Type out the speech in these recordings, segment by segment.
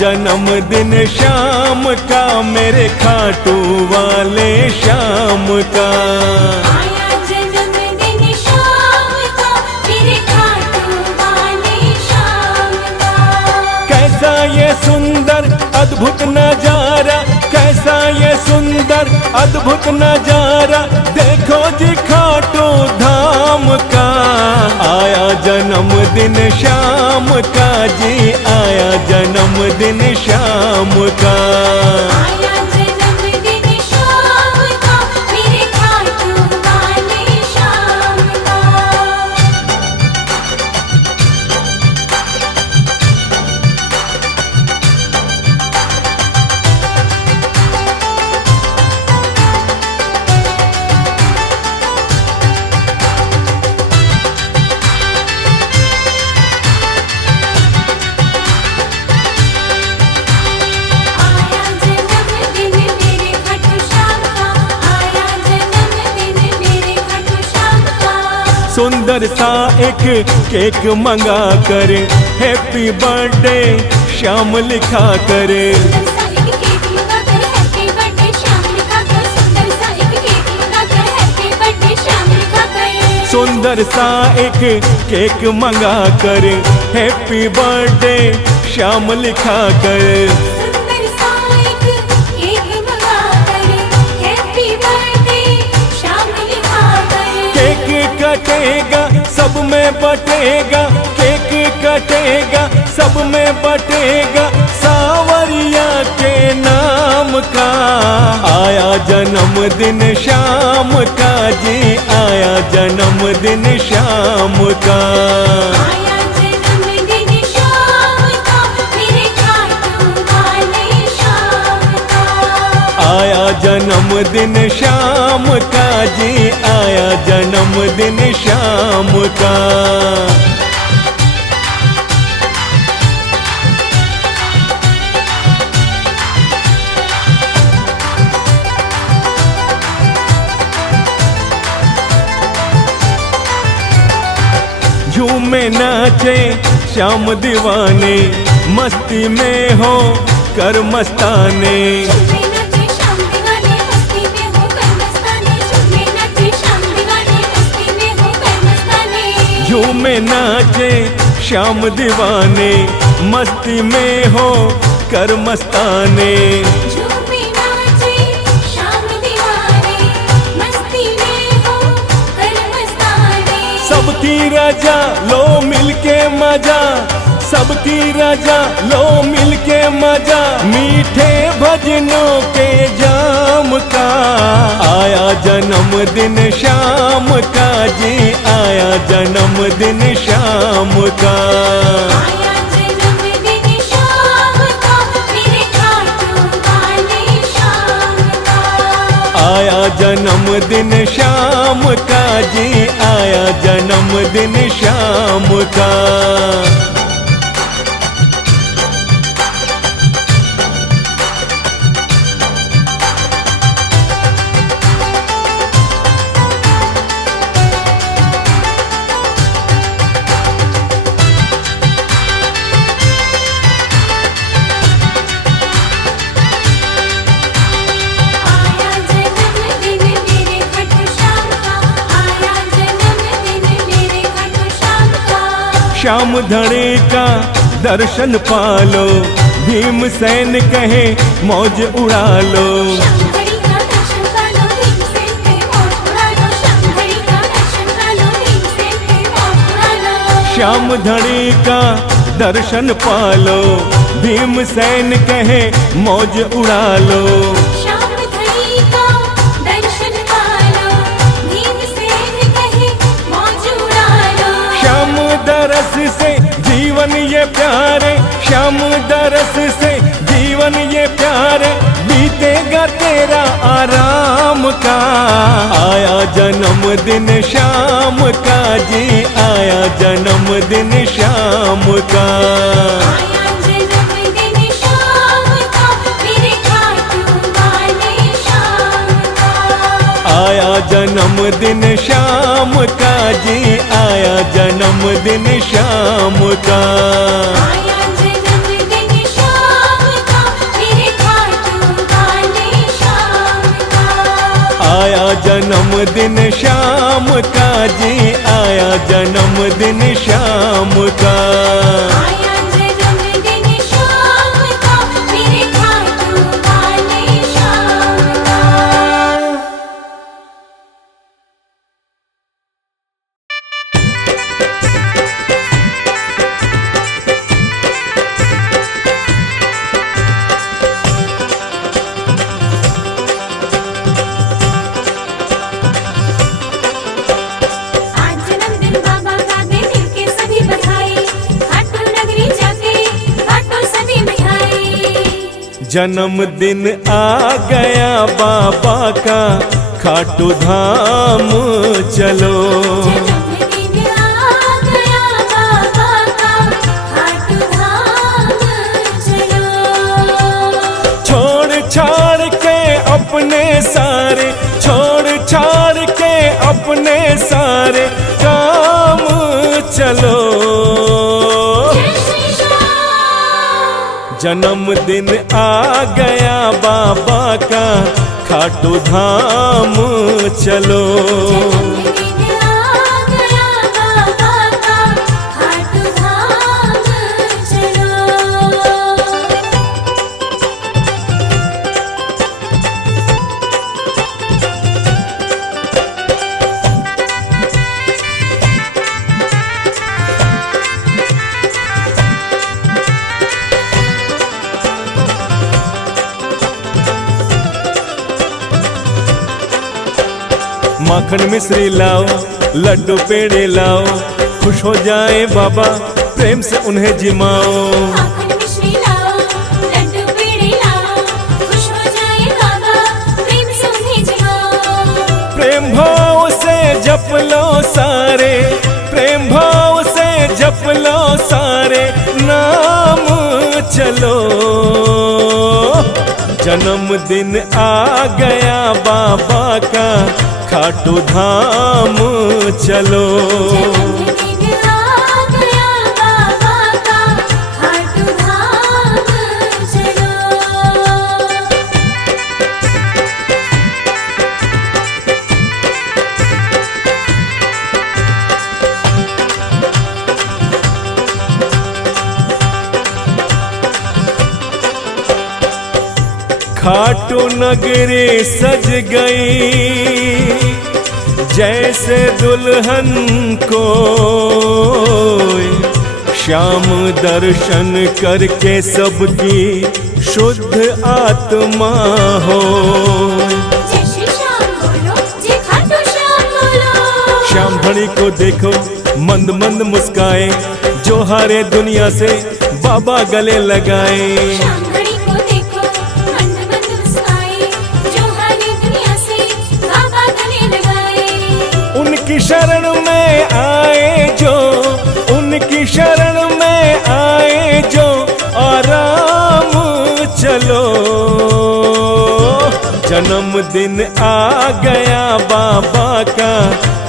जन्मदिन शाम का मेरे खाटू वाले शाम का। आया जन्मदिन शाम का मेरे खाटू वाले शाम का। कैसा ये सुंदर अद्भुत नजारा, कैसा ये सुंदर अद्भुत नजारा, देखो जी खाटू धाम का। आया जन्मदिन शाम का जी, आया जन्मदिन शाम का। आया जन्मदिन शाम का मेरे खाटू वाले शाम का। आया जन्मदिन मेरे खाटू श्याम का। आया जन्मदिन मेरे खाटू श्याम का। सुंदर सा एक केक मंगा कर हैप्पी बर्थडे श्याम लिखा करे। सुंदर सा एक केक लगाकर हैप्पी बर्थडे श्याम लिखा कर। सुंदर सा एक केक लगाकर हैप्पी बर्थडे श्याम लिखा कर। सुंदर सा एक केक मंगा कर हैप्पी बर्थडे श्याम लिखा कर। सुंदर सा एक केक लगाकर हैप्पी बर्थडे श्याम लिखा कर। केक कटेगा सब में बटेगा, केक कटेगा सब में बटेगा, सावरिया के नाम का। आया जन्मदिन शाम का जी, आया जन्मदिन शाम का। आया जन्मदिन शाम का मेरे खाटू वाले शाम का। आया जन्मदिन शाम का जी, आया जन्मदिन शाम का। झूमे नाचे श्याम दीवाने, मस्ती में हो कर मस्ताने। झूमे नाचे श्याम दीवाने मस्ती में हो कर मस्ताने। झूमे नाचे श्याम दीवाने मस्ती में हो कर मस्ताने। झूमे नाचे श्याम दीवाने, मस्ती में हो कर मस्ताने। झूमे नाचे श्याम दीवाने मस्ती में हो कर मस्ताने। सबकी रजा लो मिलके मजा, सबकी रजा लो मिलके मजा, मीठे भजनों के जाम का। आया जन्मदिन शाम का जी, आया जन्मदिन शाम का। आया जन्मदिन शाम का मेरे खाटू वाले शाम का। आया जन्मदिन शाम का जी, आया जन्मदिन शाम का। आया जन्मदिन मेरे खाटू श्याम का। आया जन्मदिन मेरे खाटू श्याम का। श्याम धड़े का दर्शन पालो, भीमसेन कहे मौज उड़ा लो। श्याम घड़ी का दर्शन का लो भीमसेन पे मौज उड़ा लो। श्याम घड़ी का दर्शन का लो भीमसेन पे मौज उड़ा लो। श्याम धड़े का दर्शन पालो, भीमसेन कहे मौज उड़ा लो। श्याम घड़ी का दर्शन का लो भीमसेन कहे मौज उड़ा लो। श्याम दरस से जीवन ये प्यारे, श्याम दरस से जीवन ये प्यारे, बीतेगा तेरा आराम का। आया जन्मदिन शाम का जी, आया जन्मदिन शाम का। आया जन्मदिन शाम का मेरे खाटू वाले शाम का। आया जन्मदिन शाम का जी, आया जन्मदिन शाम का। आया जन्मदिन शाम जन्मदिन श्याम का जी, आया जन्मदिन श्याम का। आया जन्मदिन श्याम का, मेरे खाटू वाले श्याम का। आज जन्मदिन बाबा का दे मिलके सभी बधाई, खाटू नगरी जाके बांटो सभी मिठाई। जन्मदिन आ गया बाबा का, खाटू धाम चलो। जन्मदिन आ गया बाबा का, खाटू धाम चलो। छोड़ छाड़ के अपने सारे, छोड़ छाड़ के अपने सारे काम चलो। जय श्री श्याम। जन्मदिन आ गया बाबा का, खाटू धाम चलो। जन्मदिन आ गया बाबा का, खाटू धाम चलो। माखन मिश्री लाओ, लड्डू पेड़े लाओ, खुश हो जाए बाबा प्रेम से उन्हें जिमाओ। माखन मिश्री लाओ, लड्डू पेड़े लाओ, खुश हो जाए बाबा प्रेम से उन्हें जगाओ। प्रेम भाव से जप लो सारे, प्रेम भाव से जप लो सारे नाम चलो। जन्मदिन आ गया बाबा का, खाटू धाम चलो। जन्मदिन आ गया बाबा का, खाटू धाम चलो। खाटू नगरी सज गई जैसे दुल्हन को, श्याम दर्शन करके सबकी शुद्ध आत्मा हो। जय श्री श्याम बोलो, जय खाटू श्याम बोलो। श्याम धनी को देखो मंद मंद मुस्काए, जो हारे दुनिया से बाबा गले लगाए। श्याम घड़ी को देखो मंद मंद मुस्काए, जो हारी दुनिया से बाबा गले लगाए। उनकी शरण में आए जो, उनकी शरण में आए जो, आराम चलो। जन्मदिन आ गया बाबा का,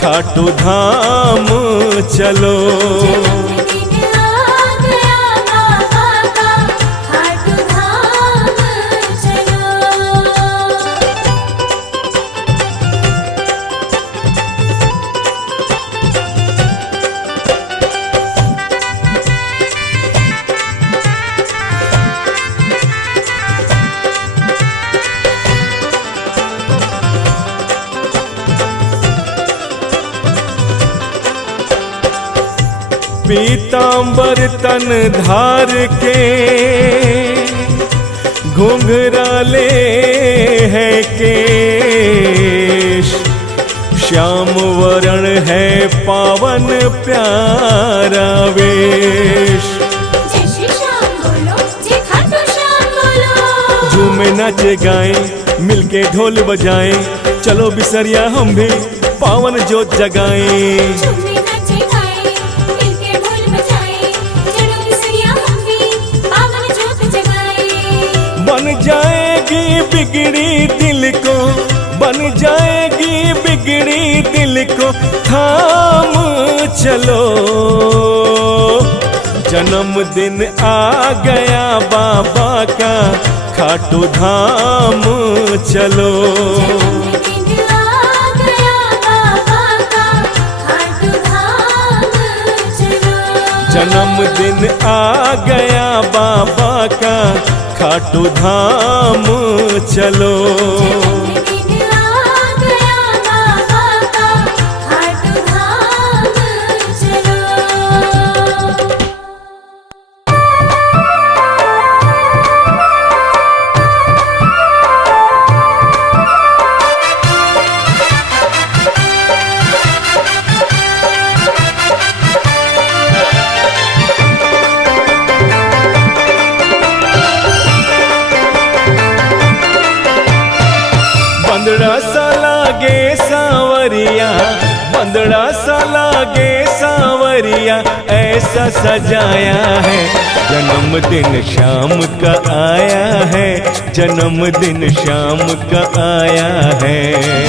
खाटू धाम चलो। जन्मदिन आ गया बाबा का, खाटू धाम चलो। पीतांबर तन धार के, घुंघराले है केश। श्याम वरण है पावन प्यारा वेश। जय श्री श्याम बोलो, जय खाटू श्याम बोलो। झूमे नाचे गाए मिलके ढोल बजाए, चलो बिसरिया हम भी पावन जोत जगाए। झूमे नाचे गाए, मिलके ढोल बजाए, चलो बिसरिया हम भी पावन जोत जगाए। बन जाएगी बिगड़ी दिल को, बन जाएगी बिगड़ी दिल को थाम चलो। जन्मदिन आ गया बाबा का, खाटू धाम चलो। जन्मदिन आ आ गया बाबा का खाटू धाम चलो। जन्मदिन आ गया बाबा का खाटू धाम चलो। बंदड़ा सा लागे सांवरिया, बंदड़ा सा लागे सांवरिया, ऐसा सजाया है जन्मदिन शाम का आया है, जन्मदिन शाम का आया है।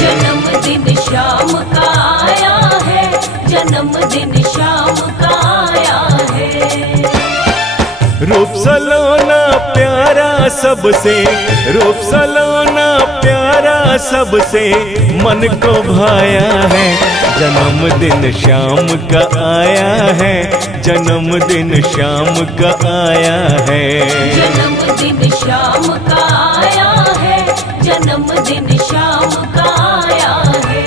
जन्मदिन शाम का आया है, जन्मदिन शाम का आया है। रूप सलोना प्यारा सबसे, रूप सलोना प्यारा सबसे, मन को भाया है जन्मदिन शाम का आया है, जन्मदिन शाम का आया है। जन्मदिन शाम का आया है, जन्मदिन शाम का आया है।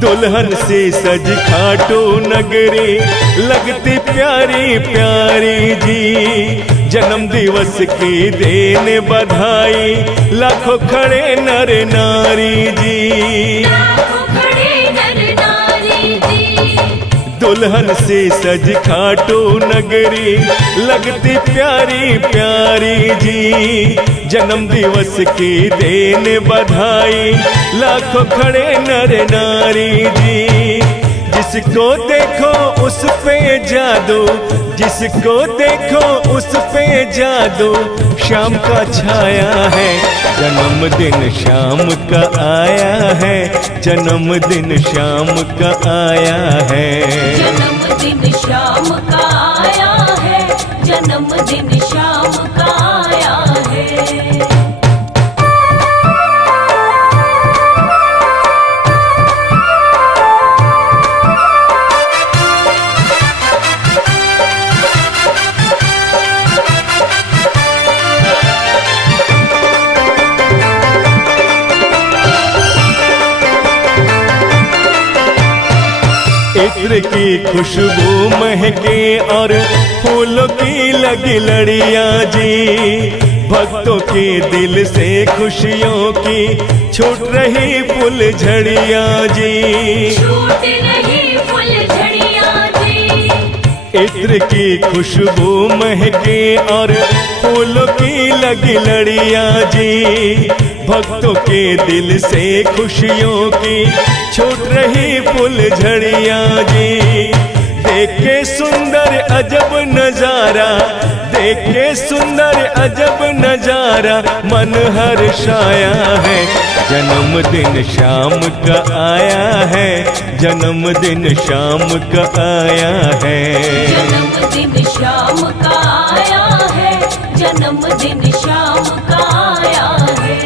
दुल्हन से सज खाटू नगरी, लगती प्यारी प्यारी जी, जन्म दिवस की देने बधाई, लाखों खड़े नर नारी जी। लाखों खड़े नर नारी जी। दुल्हन से सज खाटू नगरी, लगती प्यारी प्यारी जी, जन्म दिवस की देने बधाई, लाखों खड़े नर नारी जी। जिसको देखो उस पे जादू, जिसको देखो उस पे जादू, शाम का छाया है जन्मदिन शाम का आया है, जन्मदिन शाम का आया है। जन्मदिन शाम का आया है, जन्मदिन शाम का आया है। इत्र की खुशबू महके और फूलों की लगी लड़ियां जी, भक्तों के दिल से खुशियों की छूट रही फूल झड़ियां जी। छूट रही फूल झड़ियां जी। इत्र की खुशबू महके और फूलों की लगी लड़ियां जी, भक्तों के दिल से खुशियों की छूट रही फूल झड़ियां जी। देख के सुंदर अजब नजारा, देख के सुंदर अजब नजारा, मन हर्षाया है जन्मदिन शाम का आया है, जन्मदिन शाम का आया है। जन्मदिन शाम का आया है, जन्मदिन शाम का आया है।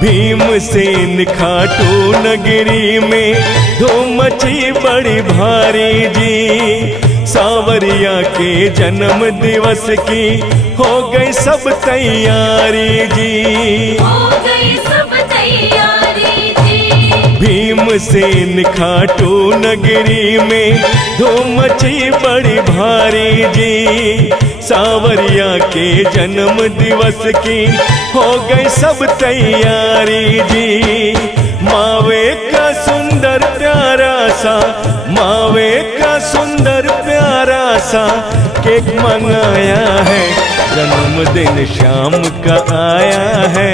भीमसेन खाटू नगरी में धूम मची बड़ी भारी जी, सांवरिया के जन्म दिवस की हो गई सब तैयारी जी। हो गई सब तैयारी जी। भीम भीमसेन खाटू नगरी में धूम मची बड़ी भारी जी। सावरिया के जन्म दिवस की हो गई सब तैयारी जी। मावे का सुंदर प्यारा सा, मावे का सुंदर प्यारा सा केक मंगाया है। जन्मदिन शाम का आया है,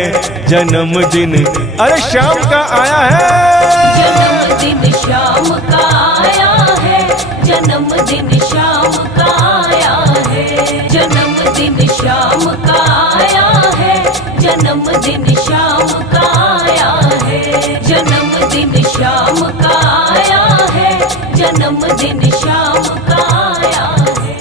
जन्मदिन अरे शाम का आया है। जन्मदिन शाम का आया है, जन्मदिन शाम का आया है, जन्मदिन शाम का आया है, जन्मदिन शाम का आया है, जन्मदिन शाम का आया है, जन्मदिन शाम का आया है।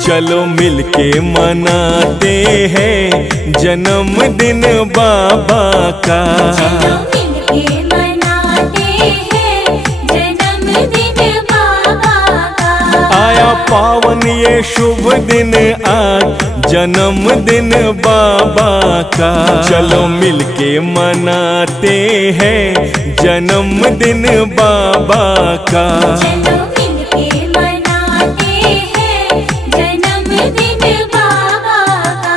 चलो मिलके मनाते हैं जन्मदिन बाबा का। चलो मिलके मनाते हैं जन्मदिन बाबा का। आया पावन ये शुभ दिन आज जन्मदिन बाबा का। चलो मिलके मनाते हैं जन्मदिन बाबा का। चलो मिलके मनाते हैं जन्मदिन बाबा का।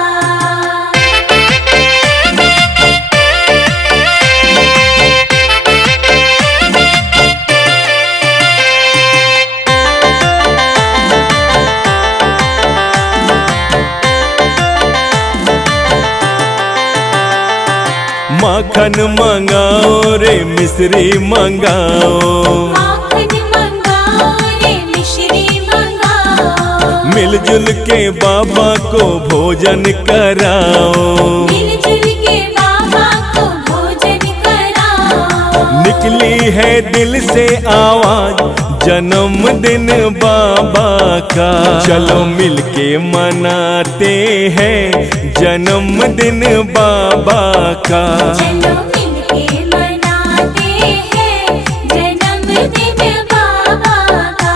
माखन मंगाओ रे मिश्री मंगाओ, माखन मंगाओ रे मिश्री मंगाओ। मिलजुल के बाबा को भोजन कराओ। मिलजुल के बाबा को भोजन कराओ। निकली है दिल से आवाज जन्मदिन बाबा का। चलो मिलके मनाते हैं जन्मदिन बाबा का। चलो मिलके मनाते हैं जन्मदिन बाबा का।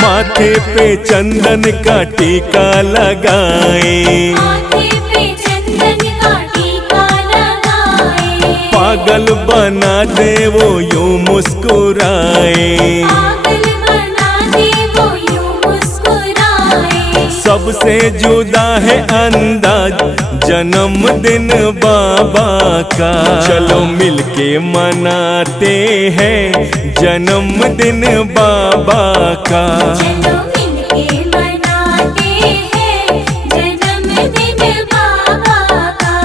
माथे पे चंदन का टीका लगाए, माथे पे चंदन का टीका लगाए। पागल बना दे वो यूं मुस्कुराए। पागल बना दे वो यूं मुस्कुराए। सबसे जुदा है अंदाज जन्मदिन बाबा का। चलो मिलके मनाते हैं जन्मदिन बाबा का। चलो मिलके मनाते हैं जन्मदिन बाबा का।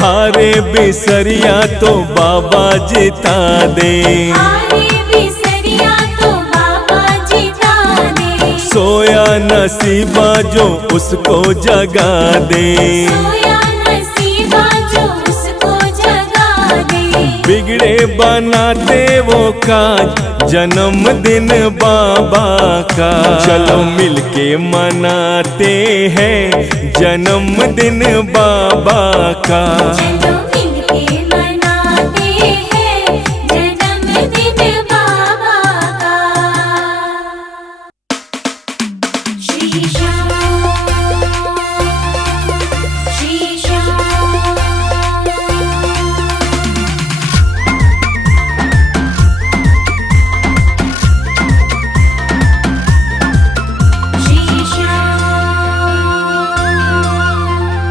हारे बिसरिया तो बाबा जिता दे। हारे बिसरिया तो बाबा जिता दे। सोया नसीबा जो उसको जगा दे। सोया नसीबा जो उसको जगा दे। बिगड़े बनाते वो काज जन्मदिन बाबा का। चलो मिलके मनाते हैं जन्मदिन बाबा का। चलो मिलके मनाते हैं जन्मदिन बाबा का। श्री श्याम श्री श्याम।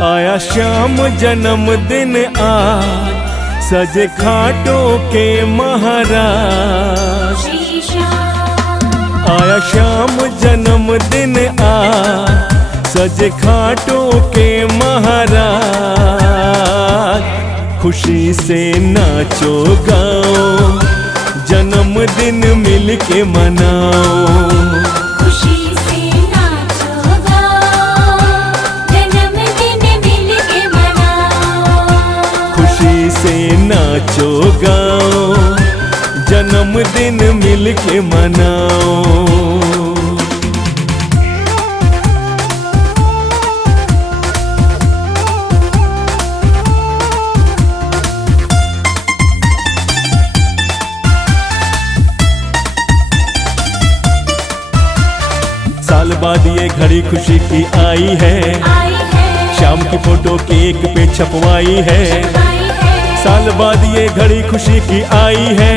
आया श्याम जन्मदिन आज सजे खाटों के महाराज। श्री श्याम आया श्याम जन्मदिन आज सजे खाटों के महाराज। खुशी से नाचो गाओ जन्मदिन मिल के मनाओ। खुशी से नाचो गाओ जन्मदिन मिल के मनाओ। नाचो गाओ, जन्मदिन मिल के मनाओ। साल बाद ये घड़ी खुशी की आई है, शाम की फोटो केक पे छपवाई है। साल बाद ये घड़ी खुशी की आई है,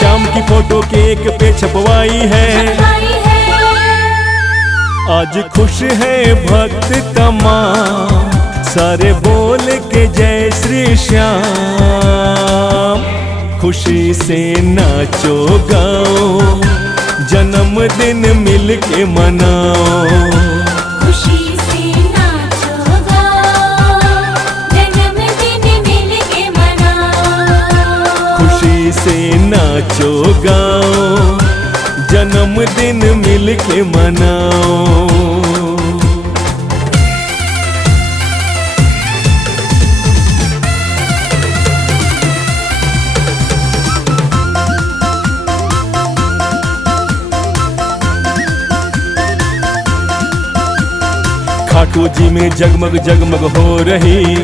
शाम की फोटो केक पे छपवाई है। आज खुश है भक्त तमाम, सारे बोल के जय श्री श्याम। खुशी से नाचो गाओ, जन्मदिन मिल के मनाओ। खुशी से नाचो गाओ, जन्मदिन मिल के मनाओ। खुशी से नाचो गाओ, जन्मदिन मिल के मनाओ। खाटू जी में जगमग जगमग हो रही,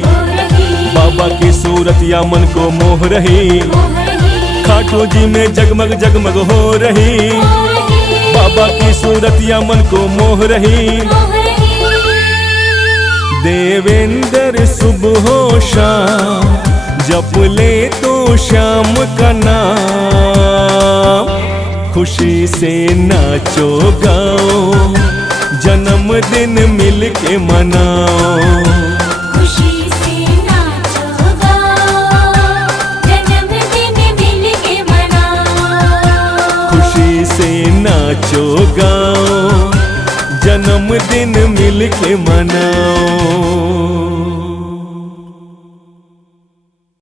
बाबा की सूरत या मन को मोह रही। खाटू जी में जगमग जगमग हो रही, बाबा की सूरत या मन को मोह रही। देवेंद्र सुबह शाम जप ले तो श्याम का नाम। खुशी से नाचो गाओ, जन्मदिन मिल के मनाओ। खुशी से नाचो गाओ, जन्मदिन मिल के मनाओ। खुशी से नाचो गाओ, जन्मदिन मिल के मनाओ।